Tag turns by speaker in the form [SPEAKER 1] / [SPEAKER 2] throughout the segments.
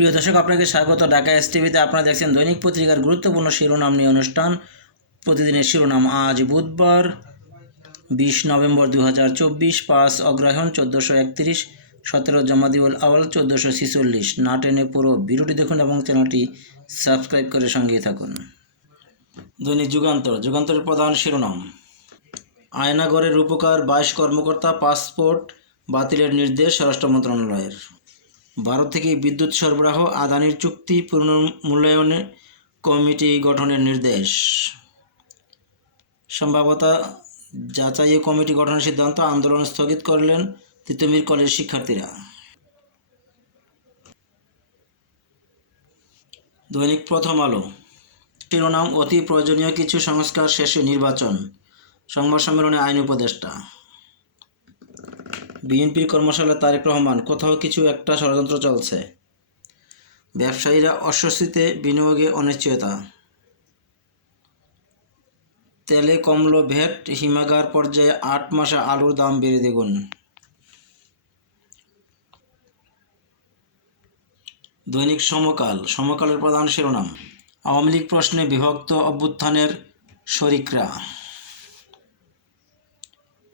[SPEAKER 1] প্রিয় দর্শক, আপনাকে স্বাগত। ঢাকা এস টিভিতে আপনারা দেখছেন দৈনিক পত্রিকার গুরুত্বপূর্ণ শিরোনাম নিয়ে অনুষ্ঠান। প্রতিদিনের শিরোনাম, আজ বুধবার, বিশ নভেম্বর দু হাজার চব্বিশ, পাঁচ অগ্রহায়ণ চোদ্দোশো একত্রিশ, সতেরো জমাদিউল আওয়াল চোদ্দোশো ছিচল্লিশ। না টেনে পুরো ভিডিওটি দেখুন এবং চ্যানেলটি সাবস্ক্রাইব করে সঙ্গে থাকুন। দৈনিক যুগান্তর, যুগান্তরের প্রধান শিরোনাম আয়নাগরের রূপকার বাইশ কর্মকর্তা পাসপোর্ট বাতিলের নির্দেশ স্বরাষ্ট্র মন্ত্রণালয়ের। ভারত থেকে বিদ্যুৎ সরবরাহ, আদানির চুক্তি, পুনর্মূল্যায়নে কমিটি গঠনের নির্দেশ। সম্ভাব্যতা যাচাইয়ে কমিটি গঠনের সিদ্ধান্ত আন্দোলন স্থগিত করলেন তিতুমির কলেজ শিক্ষার্থীরা। দৈনিক প্রথম আলো। শিরোনাম অতি প্রয়োজনীয় কিছু সংস্কার শেষে নির্বাচন। সংবাদ সম্মেলনে আইন উপদেষ্টা। বিএনপির কর্মশালা তারেক রহমান, কোথাও কিছু একটা ষড়যন্ত্র চলছে। ব্যবসায়ীরা অস্বস্তিতে, বিনিয়োগে অনিশ্চয়তা। তেলে কমল ভেট, হিমাগার পর্যায়ে আট মাসে আলুর দাম বেড়ে দ্বিগুণ। দৈনিক সমকাল, সমকালের প্রধান শিরোনাম। আওয়ামী লীগ প্রশ্নে বিভক্ত অভ্যুত্থানের শরিকরা।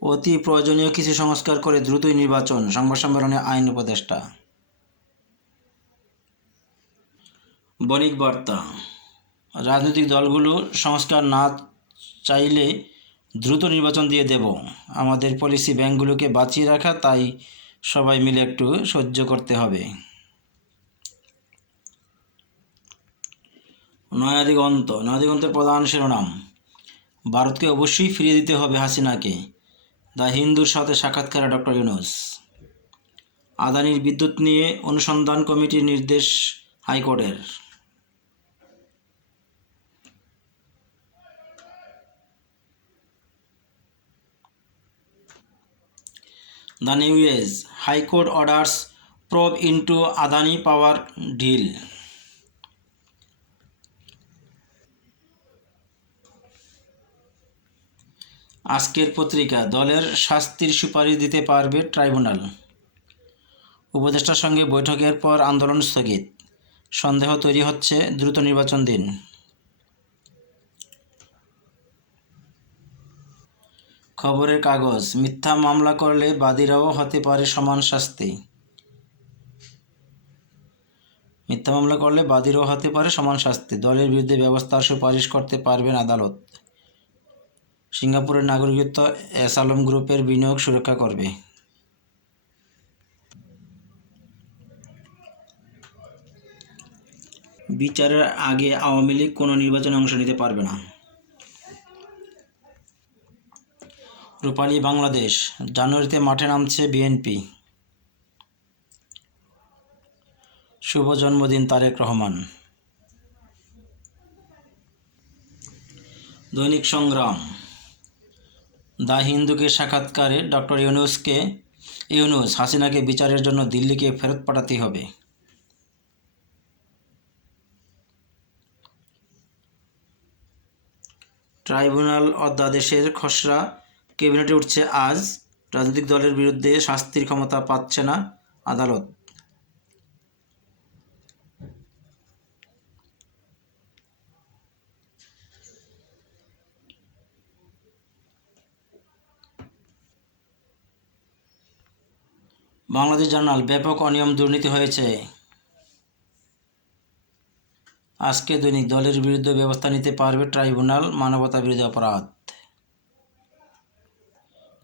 [SPEAKER 1] অতি প্রয়োজনীয় কিছু সংস্কার করে দ্রুতই নির্বাচন, সংবাদ সম্মেলনে আইন উপদেষ্টা। বণিক বার্তা, রাজনৈতিক দলগুলো সংস্কার না চাইলে দ্রুত নির্বাচন দিয়ে দেব। আমাদের পলিসি ব্যাংকগুলোকে বাঁচিয়ে রাখা, তাই সবাই মিলে একটু সহ্য করতে হবে। নয়াদিগন্ত, নয়াদিগন্তের প্রধান শিরোনাম, ভারতকে অবশ্যই ফিরিয়ে দিতে হবে হাসিনাকে। দ্য হিন্দুর সাথে সাক্ষাৎকারে ডক্টর ইউনুস। আদানির বিদ্যুৎ নিয়ে অনুসন্ধান কমিটির নির্দেশ হাইকোর্টের। The New Age high court orders probe into Adani Power deal. আজকের পত্রিকা, দলের শাস্তির সুপারিশ দিতে পারবে ট্রাইব্যুনাল। উপদেষ্টার সঙ্গে বৈঠকের পর আন্দোলন স্থগিত। সন্দেহ তৈরি হচ্ছে দ্রুত নির্বাচন দিন। খবরের কাগজ, মিথ্যা মামলা করলে বাদীরাও হতে পারে সমান শাস্তি। মিথ্যা মামলা করলে বাদীরাও হতে পারে সমান শাস্তি। দলের বিরুদ্ধে ব্যবস্থার সুপারিশ করতে পারবেন আদালত। সিঙ্গাপুরের নাগরিকত্ব অ্যাসালম গ্রুপের বিনিয়োগ সুরক্ষা করবে। বিচারের আগে আওয়ামী লীগ কোনো নির্বাচনে অংশ নিতে পারবে না। রূপালী বাংলাদেশ, জানুয়ারিতে মাঠে নামছে বিএনপি। শুভ জন্মদিন তারেক রহমান। দৈনিক সংগ্রাম। দ্য হিন্দুকে সাক্ষাৎকারে ডক্টর ইউনুসকে, ইউনুস হাসিনাকে বিচারের জন্য দিল্লিকে ফেরত পাঠাতে হবে। ট্রাইব্যুনাল অধ্যাদেশের খসড়া ক্যাবিনেটে উঠছে আজ। রাজনৈতিক দলের বিরুদ্ধে শাস্তির ক্ষমতা পাচ্ছে না আদালত। বাংলাদেশ জার্নাল, ব্যাপক অনিয়ম দুর্নীতি হয়েছে। আজকে দৈনিক দলের বিরুদ্ধে ব্যবস্থা নিতে পারবে ট্রাইব্যুনাল মানবতা বিরোধী অপরাধ।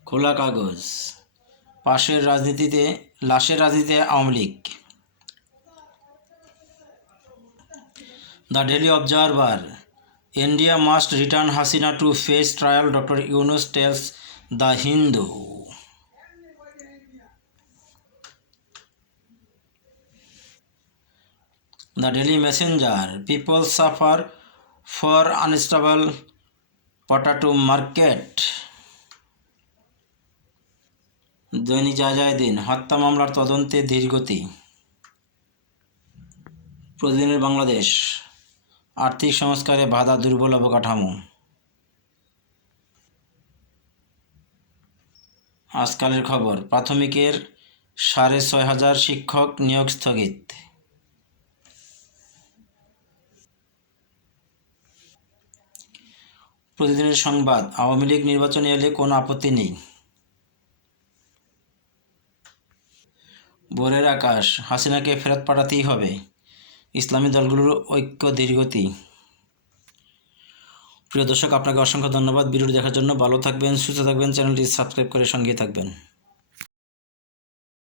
[SPEAKER 1] খোলা কাগজ, পাশের রাজনীতিতে, লাশের রাজনীতিতে Awami League. The daily observer, India must return Hasina to face trial, doctor Yunus tells the Hindu. The Daily Messenger People suffer for unstable potato market. দৈনিক জায়দিন হত্যা মামলার তদন্তে ধীরগতি প্রতিদিনের বাংলাদেশ, আর্থিক সংস্কারে বাধা, দুর্বল অবকাঠামো। আজকালের খবর, প্রাথমিকের সাড়ে ছয় হাজার শিক্ষক নিয়োগ স্থগিত। প্রতিদিনের সংবাদ। আওয়ামী লীগ নির্বাচনে এলে কোনো আপত্তি নেই। বোরের আকাশ, হাসিনাকে ফেরত পাঠাতেই হবে। ইসলামী দলগুলোর ঐক্য দীর্ঘতি প্রিয় দর্শক, আপনাকে অসংখ্য ধন্যবাদ। ভিডিওটি দেখার জন্য ভালো থাকবেন, সুস্থ থাকবেন, চ্যানেলটি সাবস্ক্রাইব করে সঙ্গে থাকবেন।